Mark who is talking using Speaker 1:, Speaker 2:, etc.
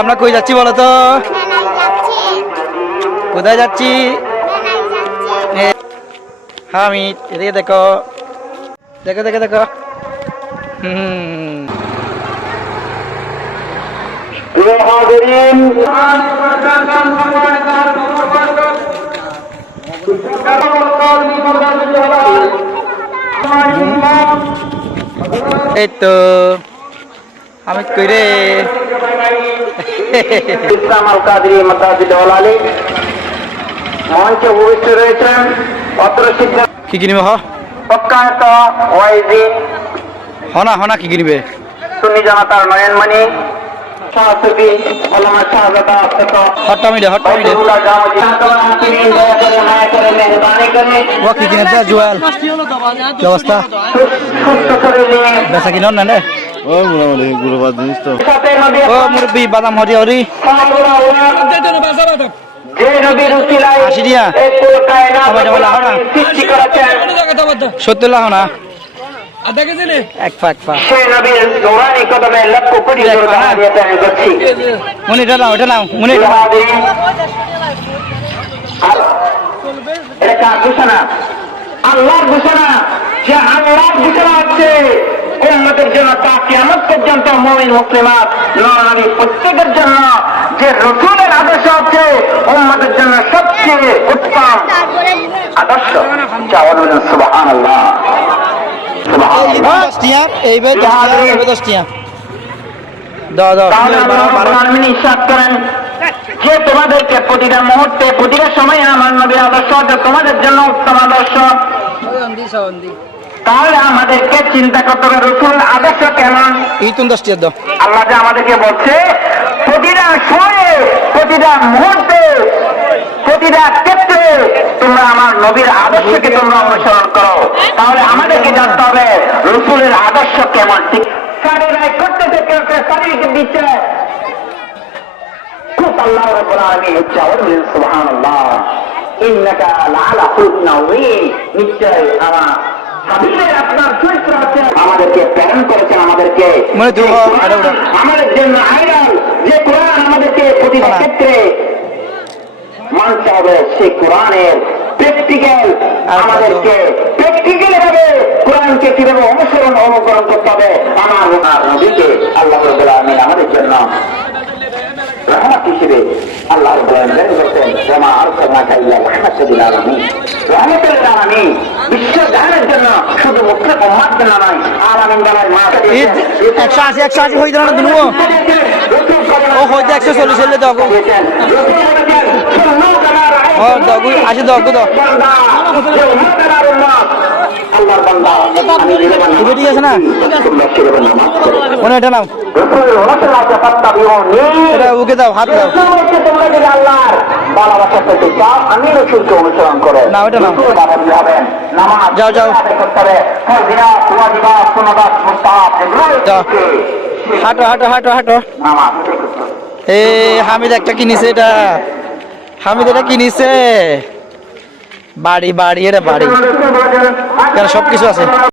Speaker 1: আমরা কই যাচ্ছি বলো তো? কোথায় যাচ্ছি?
Speaker 2: যাচ্ছি
Speaker 1: আমি এদিকে দেখো। দেখো দেখো দেখো। এই তো। আমি কই রে
Speaker 3: ইসলাম আল কাদরি মাতাজিদ আলী। মঞ্চে উপস্থিত রয়েছেন অত্র সিদ্ধান্ত
Speaker 1: কি কিনিবে হ?
Speaker 3: প্রখ্যাত ওয়াইজি।
Speaker 1: হনা হনা কি কিনিবে
Speaker 3: সুন্নি জনতার নয়নমণি। শাহসুফি আল্লামা শাহজাদা অত্যন্ত
Speaker 1: হট্টা মিলে হট্টা মিলে।
Speaker 3: বাইতুল্লাহ জামজি তিনি দয়া করে মায়া করে মেহরবানি করে
Speaker 1: কি কিনে দে জুয়েল
Speaker 3: সুস্থ শরীর
Speaker 1: বেচা কিনন না
Speaker 4: ও মোটামুটি গুরুবাদ জিনিস তো।
Speaker 1: ও মুরব্বি বাদাম হরি। হরি
Speaker 3: যে নবীর উসিলায়
Speaker 1: আশি দিয়া। সত্তর লাখ না মনে এটা নাও এটা নাও মনে। এটা
Speaker 3: ঘোষণা আল্লাহর ঘোষণা। যে আল্লাহর ঘোষণা হচ্ছে উন্নতের জন্য তা কেমন পর্যন্ত মমিন মুসলিমাত নরনারী প্রত্যেকের জন্য যে রসুলের আদর্শ হচ্ছে উন্মতের জন্য সবচেয়ে উত্তম আদর্শ। সুবাহ আল্লাহ যে তোমাদেরকে প্রতিটা মুহূর্তে প্রতিটা সময়ে আমার নবীর আদর্শ তোমাদের জন্য উত্তম আদর্শ। তাহলে আমাদেরকে চিন্তা করতে হবে রসুল আদর্শ কেমন আল্লাহ যে আমাদেরকে বলছে প্রতিটা সময়ে প্রতিটা মুহূর্তে প্রতিটা ক্ষেত্রে তোমরা আমার নবীর আদর্শকে তোমরা অনুসরণ করো। তাহলে আমাদেরকে জানতে হবে রসুলের আদর্শ কেমন? ঠিক করতেছে কেউ কেউ শারীরিক দিচ্ছে? খুব আল্লাহ রাব্বুল আলামিন উচ্চারণ ইন্নাকা খুলুকিন আযীম। নিশ্চয় আমার
Speaker 1: মনে।
Speaker 3: আমাদের জন্য আইডাল যে কোরআন আমাদেরকে প্রতিটা
Speaker 1: হ্যাঁ।
Speaker 3: ক্ষেত্রে মানতে হবে সেই কোরআনের প্র্যাকটিক্যাল আমাদেরকে প্র্যাকটিক্যাল ভাবে কোরআনকে কীভাবে অনুসরণ অনুকরণ করতে হবে আমার ওনার নবীকে আল্লাহ রবুল্লাহ আমাদের জন্য রহমত হিসেবে রবুল্লাহ বিশ্ব জন্য শুধু জন্য নয়
Speaker 1: ঈদ একশো আশি একশো আশি হয়ে যাবে না দুনু ও হয়তো একশো চল্লিশ হলে দাও ও দাও গো, আশি দাও গো দাও।
Speaker 3: আল্লাহর বান্দা। আমি জীবন
Speaker 1: এবার ঠিক আছে না? মনে এটা
Speaker 3: ফাত্তাবিউনি
Speaker 1: এটা ওকে দাও হাত দাও।
Speaker 3: তোমরা যদি আল্লাহর ভালোবাসা পেতে চাও আমি রসুলকে অনুসরণ করো
Speaker 1: না, ওটা নাও।
Speaker 3: রসুল বাবাজি হবেন নামাজ
Speaker 1: যাও, যাও।
Speaker 3: আদায় করতে হবে ফরজিয়াত ওয়াজিবাত সুন্নাত মুস্তাহাব এগুলো
Speaker 1: যাও।
Speaker 3: হচ্ছে
Speaker 1: হাঁটো হাঁটো হাঁটো হাঁটো। এ হামিদ একটা কিনিছে এটা। হামিদ এটা কিনিছে। বাড়ি বাড়ি এটা বাড়ি। কেন সব আছে?